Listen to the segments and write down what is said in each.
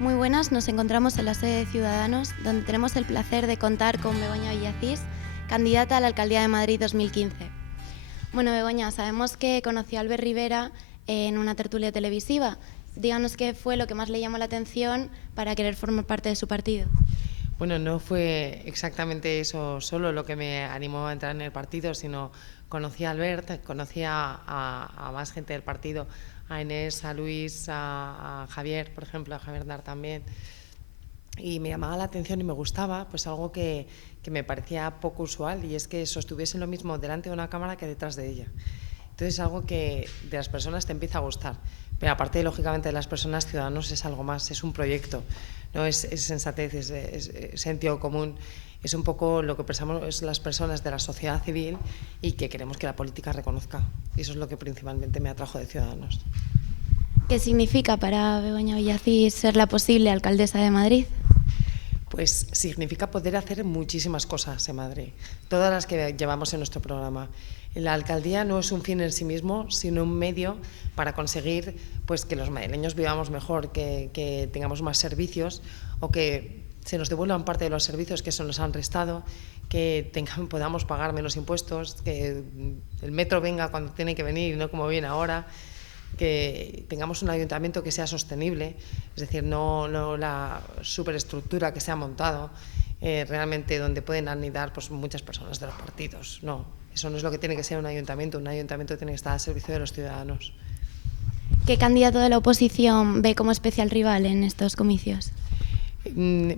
Muy buenas, nos encontramos en la sede de Ciudadanos, donde tenemos el placer de contar con Begoña Villacís, candidata a la Alcaldía de Madrid 2015. Bueno, Begoña, sabemos que conoció a Albert Rivera en una tertulia televisiva. Díganos qué fue lo que más le llamó la atención para querer formar parte de su partido. Bueno, no fue exactamente eso solo lo que me animó a entrar en el partido, sino conocí a Albert, conocí a más gente del partido, a Inés, a Luis, a Javier, por ejemplo, a Javier Dar también. Y me llamaba la atención y me gustaba, pues algo que me parecía poco usual, y es que sostuviesen lo mismo delante de una cámara que detrás de ella. Entonces es algo que de las personas te empieza a gustar. Pero aparte, lógicamente, de las personas, Ciudadanos es algo más, es un proyecto, no es sensatez, es sentido común, es un poco lo que pensamos las personas de la sociedad civil y que queremos que la política reconozca. Y eso es lo que principalmente me atrajo de Ciudadanos. ¿Qué significa para Begoña Villacís ser la posible alcaldesa de Madrid? Pues significa poder hacer muchísimas cosas en Madrid, todas las que llevamos en nuestro programa. La alcaldía no es un fin en sí mismo, sino un medio para conseguir pues, que los madrileños vivamos mejor, que tengamos más servicios o que se nos devuelvan parte de los servicios que se nos han restado, que podamos pagar menos impuestos, que el metro venga cuando tiene que venir y no como viene ahora, que tengamos un ayuntamiento que sea sostenible, es decir, no la superestructura que se ha montado, realmente donde pueden anidar pues, muchas personas de los partidos. No, eso no es lo que tiene que ser un ayuntamiento tiene que estar al servicio de los ciudadanos. ¿Qué candidato de la oposición ve como especial rival en estos comicios?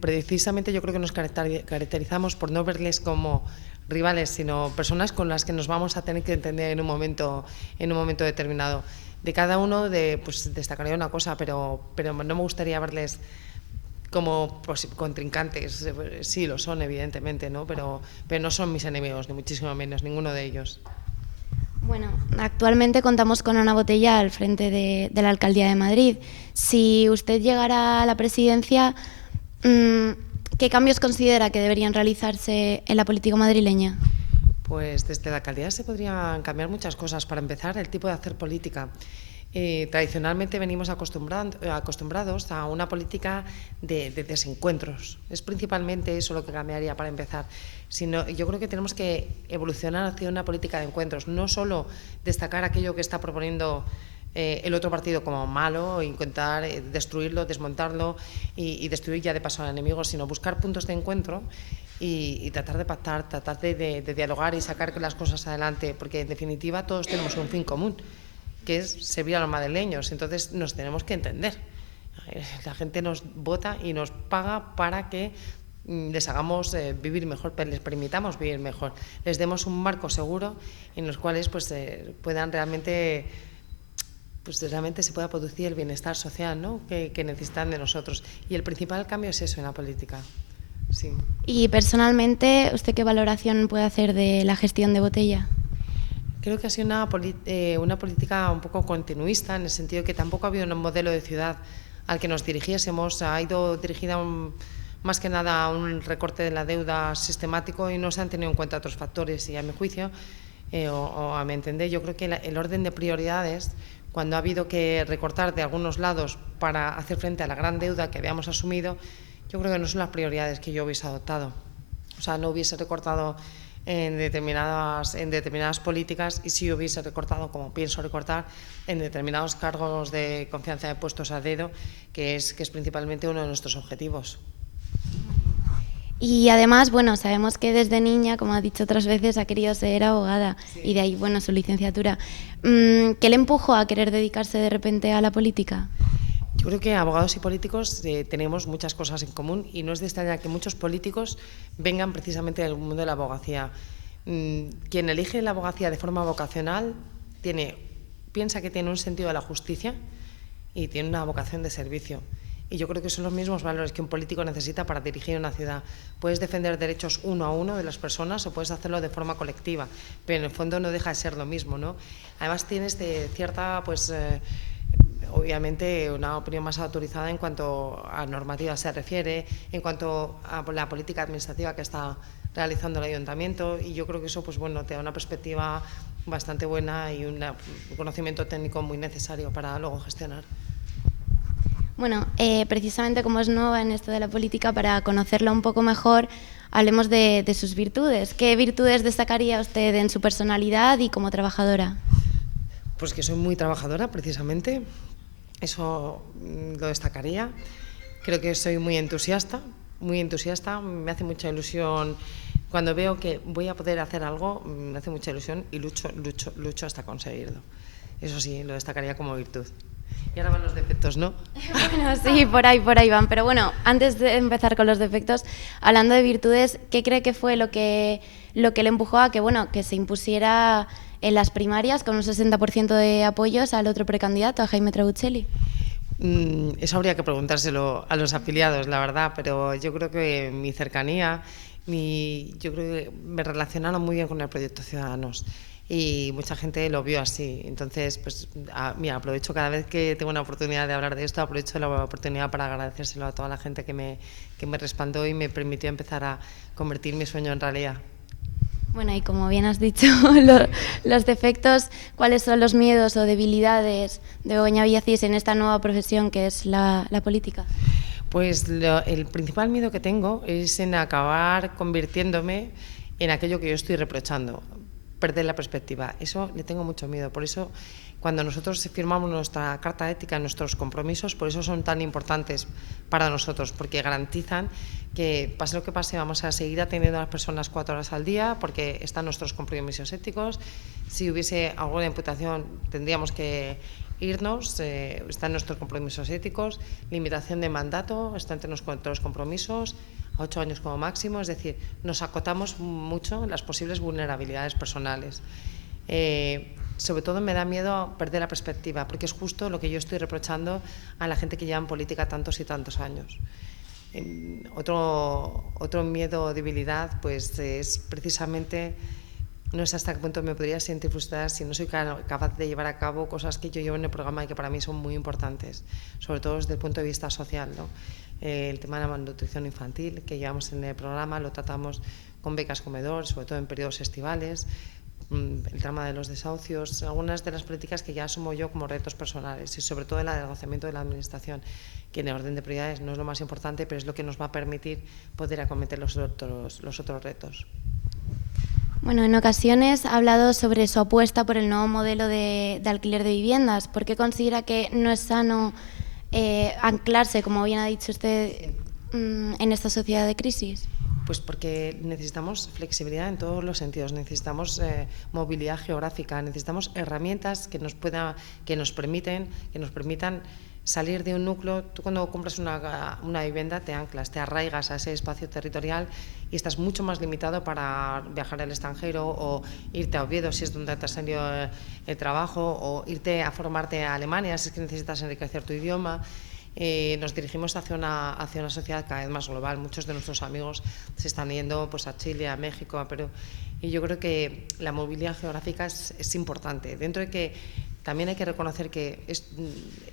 Precisamente yo creo que nos caracterizamos por no verles como rivales, sino personas con las que nos vamos a tener que entender en un momento determinado. De cada uno pues destacaría una cosa, pero no me gustaría verles como contrincantes. Sí, lo son, evidentemente, ¿no? Pero no son mis enemigos, ni muchísimo menos, ninguno de ellos. Bueno, actualmente contamos con Ana Botella al frente de la Alcaldía de Madrid. Si usted llegara a la presidencia, ¿qué cambios considera que deberían realizarse en la política madrileña? Pues desde la alcaldía se podrían cambiar muchas cosas. Para empezar, el tipo de hacer política. Tradicionalmente venimos acostumbrados a una política de desencuentros. Es principalmente eso lo que cambiaría para empezar. Yo creo que tenemos que evolucionar hacia una política de encuentros, no solo destacar aquello que está proponiendo el otro partido como malo, intentar destruirlo, desmontarlo y destruir ya de paso al enemigo, sino buscar puntos de encuentro y tratar de pactar, tratar de dialogar y sacar las cosas adelante, porque en definitiva todos tenemos un fin común, que es servir a los madrileños. Entonces nos tenemos que entender. La gente nos vota y nos paga para que les hagamos vivir mejor, les permitamos vivir mejor, les demos un marco seguro en los cuales pues, puedan realmente se pueda producir el bienestar social, ¿no? que necesitan de nosotros. Y el principal cambio es eso en la política. Sí. Y personalmente, ¿usted qué valoración puede hacer de la gestión de Botella? Creo que ha sido una política un poco continuista, en el sentido que tampoco ha habido un modelo de ciudad al que nos dirigiésemos. Ha ido dirigida más que nada a un recorte de la deuda sistemático y no se han tenido en cuenta otros factores. Y a mi juicio, o a mi entender, yo creo que el orden de prioridades, cuando ha habido que recortar de algunos lados para hacer frente a la gran deuda que habíamos asumido, yo creo que no son las prioridades que yo hubiese adoptado. O sea, no hubiese recortado en determinadas políticas y sí hubiese recortado, como pienso recortar, en determinados cargos de confianza de puestos a dedo, que es principalmente uno de nuestros objetivos. Y además, bueno, sabemos que desde niña, como ha dicho otras veces, ha querido ser abogada, sí. Y de ahí, bueno, su licenciatura. ¿Qué le empujó a querer dedicarse de repente a la política? Yo creo que abogados y políticos tenemos muchas cosas en común y no es de extrañar que muchos políticos vengan precisamente del mundo de la abogacía. Quien elige la abogacía de forma vocacional piensa que tiene un sentido de la justicia y tiene una vocación de servicio. Y yo creo que son los mismos valores que un político necesita para dirigir una ciudad. Puedes defender derechos uno a uno de las personas o puedes hacerlo de forma colectiva, pero en el fondo no deja de ser lo mismo, ¿no? Además tienes cierta, obviamente, una opinión más autorizada en cuanto a normativa se refiere, en cuanto a la política administrativa que está realizando el ayuntamiento, y yo creo que eso te da una perspectiva bastante buena y un conocimiento técnico muy necesario para luego gestionar. Bueno, precisamente como es nueva en esto de la política, para conocerla un poco mejor, hablemos de sus virtudes. ¿Qué virtudes destacaría usted en su personalidad y como trabajadora? Pues que soy muy trabajadora, precisamente. Eso lo destacaría. Creo que soy muy entusiasta, muy entusiasta. Me hace mucha ilusión cuando veo que voy a poder hacer algo, me hace mucha ilusión y lucho hasta conseguirlo. Eso sí, lo destacaría como virtud. Y ahora van los defectos, ¿no? Bueno, sí, por ahí van. Pero bueno, antes de empezar con los defectos, hablando de virtudes, ¿qué cree que fue lo que le empujó a que, bueno, que se impusiera en las primarias con un 60% de apoyos al otro precandidato, a Jaime Trabuccelli? Eso habría que preguntárselo a los afiliados, la verdad, pero yo creo que mi cercanía, yo creo que me relacionaron muy bien con el proyecto Ciudadanos y mucha gente lo vio así. Entonces, pues mira, aprovecho cada vez que tengo una oportunidad de hablar de esto, aprovecho la oportunidad para agradecérselo a toda la gente que me respaldó y me permitió empezar a convertir mi sueño en realidad. Bueno, y como bien has dicho, los defectos, ¿cuáles son los miedos o debilidades de Begoña Villacís en esta nueva profesión que es la política? Pues el principal miedo que tengo es en acabar convirtiéndome en aquello que yo estoy reprochando, perder la perspectiva. Eso le tengo mucho miedo. Por eso, cuando nosotros firmamos nuestra carta ética, nuestros compromisos, por eso son tan importantes para nosotros, porque garantizan que pase lo que pase, vamos a seguir atendiendo a las personas 4 horas al día, porque están nuestros compromisos éticos. Si hubiese alguna imputación, tendríamos que irnos, están nuestros compromisos éticos, limitación de mandato, está entre nuestros compromisos, a 8 años como máximo, es decir, nos acotamos mucho en las posibles vulnerabilidades personales. Sobre todo me da miedo perder la perspectiva, porque es justo lo que yo estoy reprochando a la gente que lleva en política tantos y tantos años. Otro miedo o debilidad pues es precisamente, no sé hasta qué punto me podría sentir frustrada si no soy capaz de llevar a cabo cosas que yo llevo en el programa y que para mí son muy importantes, sobre todo desde el punto de vista social, ¿no? El tema de la malnutrición infantil que llevamos en el programa lo tratamos con becas comedor, sobre todo en periodos estivales, el tema de los desahucios, algunas de las políticas que ya asumo yo como retos personales y sobre todo el adelgazamiento de la administración, que en el orden de prioridades no es lo más importante, pero es lo que nos va a permitir poder acometer los otros retos. Bueno, en ocasiones ha hablado sobre su apuesta por el nuevo modelo de alquiler de viviendas. ¿Por qué considera que no es sano anclarse, como bien ha dicho usted, en esta sociedad de crisis? Pues porque necesitamos flexibilidad en todos los sentidos, necesitamos movilidad geográfica, necesitamos herramientas que nos permitan salir de un núcleo. Tú cuando compras una vivienda te anclas, te arraigas a ese espacio territorial y estás mucho más limitado para viajar al extranjero o irte a Oviedo si es donde te has tenido el trabajo, o irte a formarte a Alemania si es que necesitas enriquecer tu idioma. Nos dirigimos hacia una sociedad cada vez más global. Muchos de nuestros amigos se están yendo pues, a Chile, a México, a Perú. Y yo creo que la movilidad geográfica es importante. Dentro de que también hay que reconocer que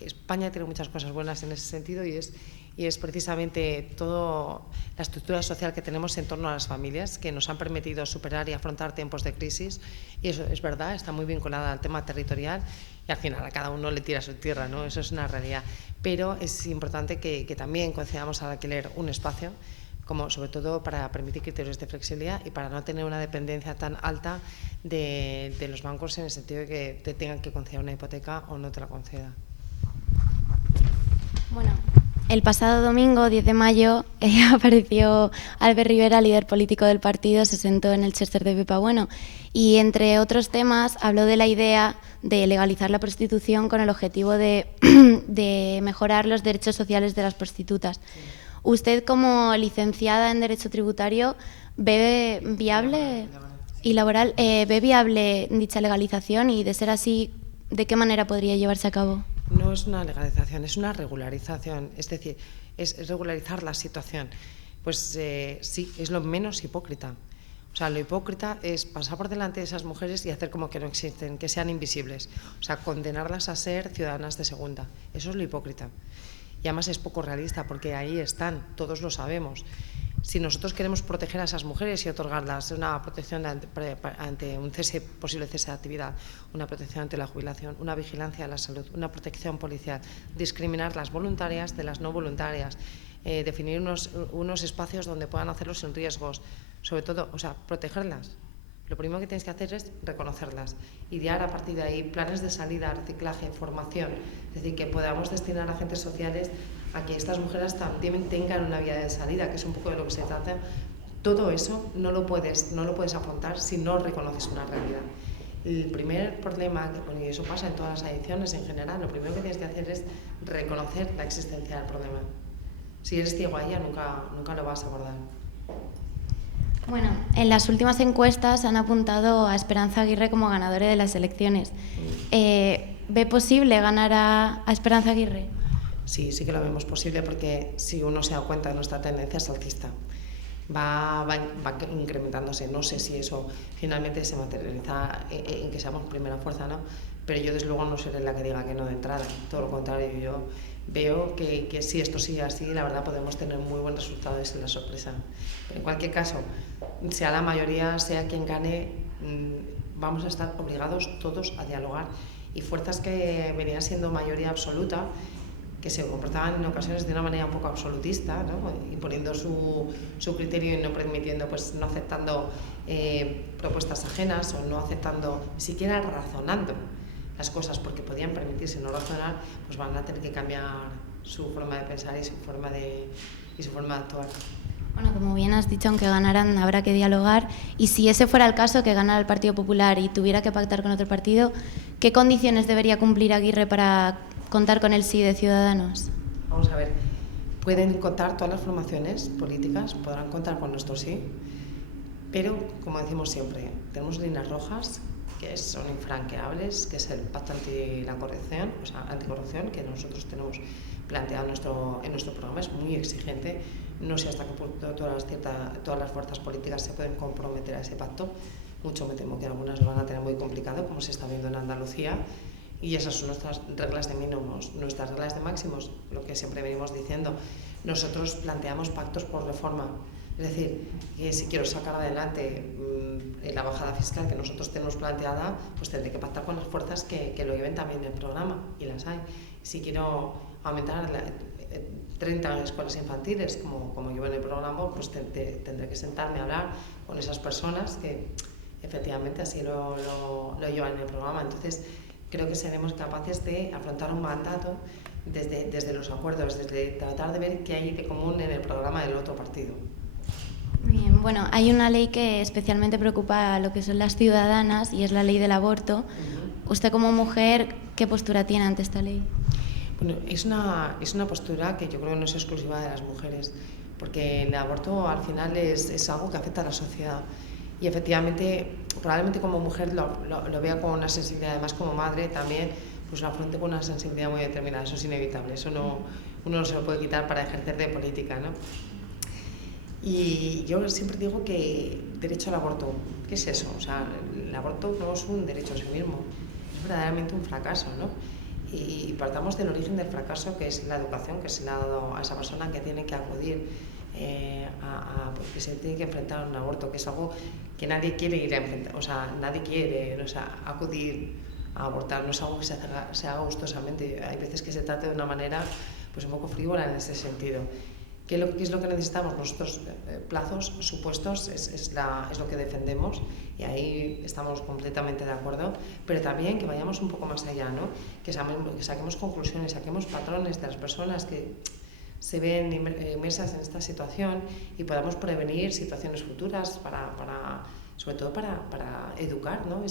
España tiene muchas cosas buenas en ese sentido y es precisamente toda la estructura social que tenemos en torno a las familias que nos han permitido superar y afrontar tiempos de crisis. Y eso es verdad, está muy vinculada al tema territorial y al final a cada uno le tira su tierra, ¿no? Eso es una realidad. Pero es importante que también concedamos al alquiler un espacio, como sobre todo para permitir criterios de flexibilidad y para no tener una dependencia tan alta de los bancos en el sentido de que te tengan que conceder una hipoteca o no te la conceda. Bueno, el pasado domingo, 10 de mayo, apareció Albert Rivera, líder político del partido, se sentó en el Chester de Pepa Bueno y, entre otros temas, habló de la idea de legalizar la prostitución con el objetivo de mejorar los derechos sociales de las prostitutas. Usted, como licenciada en Derecho Tributario, ¿ve viable y laboral, ve viable dicha legalización? Y, de ser así, ¿de qué manera podría llevarse a cabo? No es una legalización, es una regularización, es decir, es regularizar la situación. Pues sí, es lo menos hipócrita. O sea, lo hipócrita es pasar por delante de esas mujeres y hacer como que no existen, que sean invisibles. O sea, condenarlas a ser ciudadanas de segunda. Eso es lo hipócrita. Y además es poco realista porque ahí están, todos lo sabemos. Si nosotros queremos proteger a esas mujeres y otorgarlas una protección ante un posible cese de actividad, una protección ante la jubilación, una vigilancia de la salud, una protección policial, discriminar las voluntarias de las no voluntarias, definir unos espacios donde puedan hacerlo sin riesgos, sobre todo, o sea, protegerlas. Lo primero que tienes que hacer es reconocerlas, idear a partir de ahí planes de salida, reciclaje, formación, es decir, que podamos destinar a agentes sociales a que estas mujeres también tengan una vía de salida, que es un poco de lo que se trata. Todo eso no lo puedes afrontar si no reconoces una realidad. El primer problema, y eso pasa en todas las adicciones en general, lo primero que tienes que hacer es reconocer la existencia del problema. Si eres ciego a ella, nunca lo vas a abordar. Bueno, en las últimas encuestas han apuntado a Esperanza Aguirre como ganadora de las elecciones. ¿Ve posible ganar a Esperanza Aguirre? Sí que lo vemos posible, porque si uno se da cuenta de nuestra tendencia es alcista. Va incrementándose. No sé si eso finalmente se materializa en que seamos primera fuerza, ¿no? Pero yo desde luego no seré la que diga que no de entrada. Todo lo contrario, yo veo que si esto sigue así, la verdad podemos tener muy buen resultado y ser la sorpresa. Pero en cualquier caso, sea la mayoría, sea quien gane, vamos a estar obligados todos a dialogar. Y fuerzas que venían siendo mayoría absoluta, que se comportaban en ocasiones de una manera un poco absolutista, ¿no? Imponiendo su criterio y no permitiendo, pues no aceptando propuestas ajenas, o no aceptando, ni siquiera razonando las cosas, porque podían permitirse no razonar, pues van a tener que cambiar su forma de pensar y su forma de actuar. Bueno, como bien has dicho, aunque ganaran habrá que dialogar, y si ese fuera el caso, que ganara el Partido Popular y tuviera que pactar con otro partido, ¿qué condiciones debería cumplir Aguirre para contar con el sí de Ciudadanos? Vamos a ver, pueden contar todas las formaciones políticas, podrán contar con nuestro sí, pero, como decimos siempre, tenemos líneas rojas que son infranqueables, que es el pacto anticorrupción, que nosotros tenemos planteado en nuestro programa. Es muy exigente. No sé hasta qué punto todas las fuerzas políticas se pueden comprometer a ese pacto. Mucho me temo que algunas lo van a tener muy complicado, como se está viendo en Andalucía. Y esas son nuestras reglas de mínimos. Nuestras reglas de máximos, lo que siempre venimos diciendo. Nosotros planteamos pactos por reforma. Es decir, que si quiero sacar adelante la bajada fiscal que nosotros tenemos planteada, pues tendré que pactar con las fuerzas que lo lleven también en el programa, y las hay. Si quiero aumentar 30 escuelas infantiles, como llevo en el programa, pues tendré que sentarme a hablar con esas personas que efectivamente así lo llevan en el programa. Entonces, creo que seremos capaces de afrontar un mandato desde los acuerdos, desde tratar de ver qué hay de común en el programa del otro partido. Bien, bueno, hay una ley que especialmente preocupa a lo que son las ciudadanas, y es la ley del aborto. Uh-huh. Usted, como mujer, ¿qué postura tiene ante esta ley? Bueno, es una postura que yo creo que no es exclusiva de las mujeres, porque el aborto al final es algo que afecta a la sociedad. Y efectivamente, probablemente como mujer lo vea con una sensibilidad, además como madre también, pues lo afronte con una sensibilidad muy determinada. Eso es inevitable, eso uno no se lo puede quitar para ejercer de política, ¿no? Y yo siempre digo que derecho al aborto, ¿qué es eso? O sea, el aborto no es un derecho en sí mismo, es verdaderamente un fracaso, ¿no? Y partamos del origen del fracaso, que es la educación que se le ha dado a esa persona que tiene que acudir porque se tiene que enfrentar a un aborto, que es algo que nadie quiere ir a enfrentar, o sea, nadie quiere, o sea, acudir a abortar, no es algo que se haga gustosamente. Hay veces que se trata de una manera pues un poco frívola en ese sentido. ¿Qué es lo que necesitamos? Nosotros, plazos supuestos, es lo que defendemos, y ahí estamos completamente de acuerdo, pero también que vayamos un poco más allá, ¿no? Que saquemos conclusiones, saquemos patrones de las personas que se ven inmersas en esta situación, y podamos prevenir situaciones futuras sobre todo para educar, ¿no?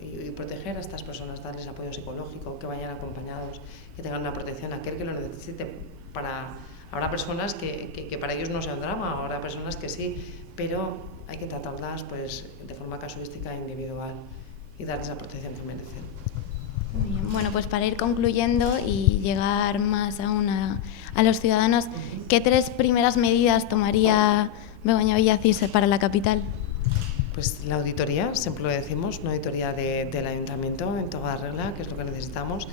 Y proteger a estas personas, darles apoyo psicológico, que vayan acompañados, que tengan una protección, aquel que lo necesite. Habrá personas que para ellos no sea un drama, habrá personas que sí, pero hay que tratarlas pues de forma casuística e individual y darles la protección que merecen. Muy bien. Bueno, pues para ir concluyendo y llegar más aún a los ciudadanos, ¿qué 3 primeras medidas tomaría Begoña Villacís para la capital? Pues la auditoría, siempre lo decimos, una auditoría del ayuntamiento en toda regla, que es lo que necesitamos.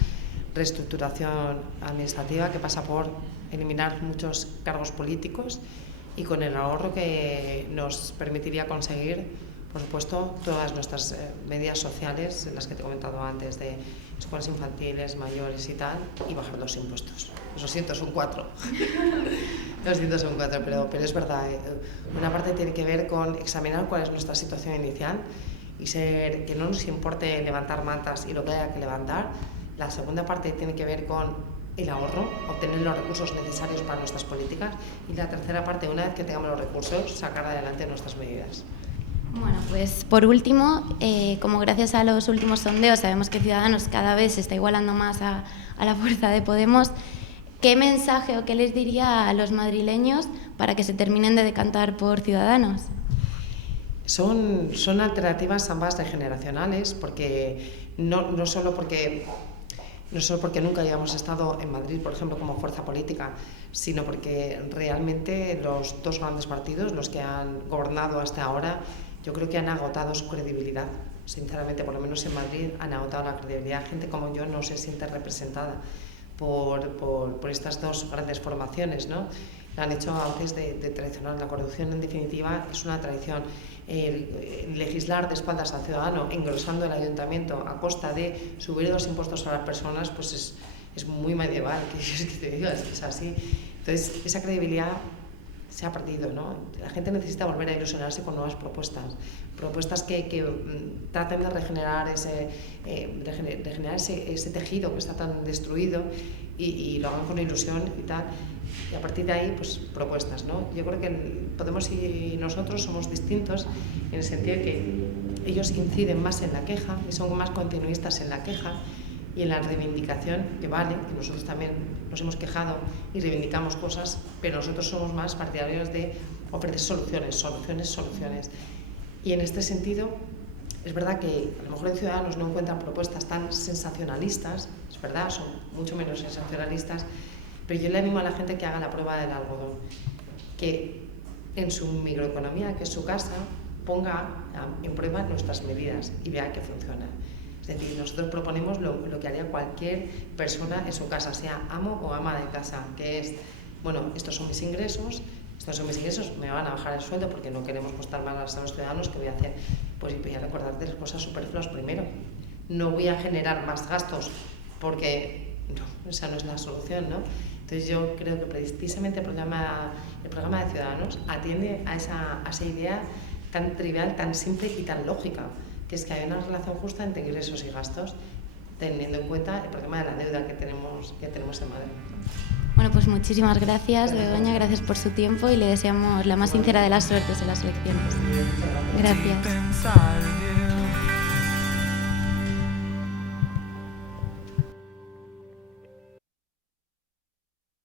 Reestructuración administrativa, que pasa por eliminar muchos cargos políticos y con el ahorro que nos permitiría conseguir, por supuesto, todas nuestras medidas sociales, las que te he comentado antes, de escuelas infantiles, mayores y tal, y bajar los impuestos. Lo siento, son 4. Lo siento, son 4, pero es verdad. Una parte tiene que ver con examinar cuál es nuestra situación inicial y que no nos importe levantar mantas y lo que haya que levantar. La segunda parte tiene que ver con el ahorro, obtener los recursos necesarios para nuestras políticas, y la tercera parte, una vez que tengamos los recursos, sacar adelante nuestras medidas. Bueno, pues por último, como gracias a los últimos sondeos sabemos que Ciudadanos cada vez se está igualando más a la fuerza de Podemos, ¿qué mensaje o qué les diría a los madrileños para que se terminen de decantar por Ciudadanos? Son alternativas ambas regeneracionales, porque no solo porque nunca hayamos estado en Madrid, por ejemplo, como fuerza política, sino porque realmente los dos grandes partidos, los que han gobernado hasta ahora, yo creo que han agotado su credibilidad. Sinceramente, por lo menos en Madrid han agotado la credibilidad. Gente como yo no se siente representada por estas dos grandes formaciones, ¿no? La han hecho a veces de traicionar. La corrupción, en definitiva, es una traición. Legislar de espaldas al ciudadano, engrosando el ayuntamiento a costa de subir los impuestos a las personas, pues es muy medieval, que te diga, es así. Entonces, esa credibilidad se ha perdido, ¿no? La gente necesita volver a ilusionarse con nuevas propuestas que traten de regenerar ese tejido que está tan destruido y lo hagan con ilusión y tal. Y a partir de ahí, pues propuestas, ¿no? Yo creo que Podemos y nosotros somos distintos en el sentido de que ellos inciden más en la queja y son más continuistas en la queja y en la reivindicación, que vale, que nosotros también nos hemos quejado y reivindicamos cosas, pero nosotros somos más partidarios de ofrecer soluciones. Y en este sentido, es verdad que a lo mejor en Ciudadanos no encuentran propuestas tan sensacionalistas, es verdad, son mucho menos sensacionalistas, pero yo le animo a la gente que haga la prueba del algodón, que en su microeconomía, que es su casa, ponga en prueba nuestras medidas y vea que funciona. Es decir, nosotros proponemos lo que haría cualquier persona en su casa, sea amo o ama de casa, que es, bueno, estos son mis ingresos, me van a bajar el sueldo porque no queremos costar más a los ciudadanos, ¿qué voy a hacer? Pues voy a recordarte las cosas superfluas primero. No voy a generar más gastos porque no, esa no es la solución, ¿no? Entonces yo creo que precisamente el programa de Ciudadanos atiende a esa idea tan trivial, tan simple y tan lógica, que es que hay una relación justa entre ingresos y gastos, teniendo en cuenta el problema de la deuda que tenemos en Madrid. Bueno, pues muchísimas gracias, Begoña, gracias por su tiempo y le deseamos la más sincera de las suertes en las elecciones. Gracias.